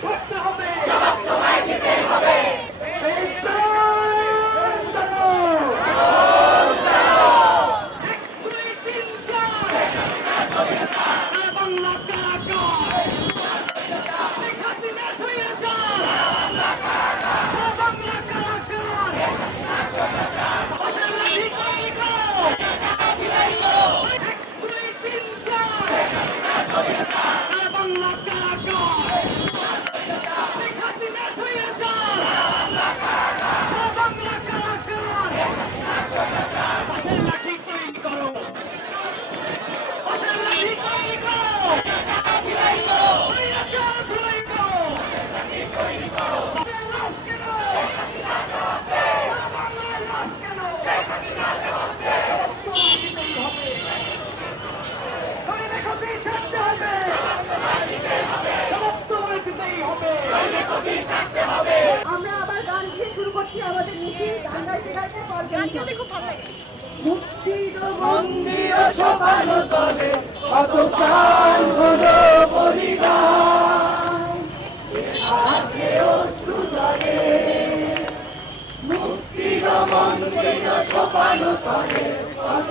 What? আপনি আমাদের মিছিল বাংলায় ফেরাতে পারবেন মুক্তি বন্দির সবার তলে কত প্রাণ হলো বলিদান। আছে অশ্রুতলে মুক্তির মন্দির সোপান তলে কত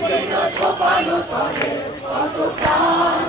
যেন কত প্রাণ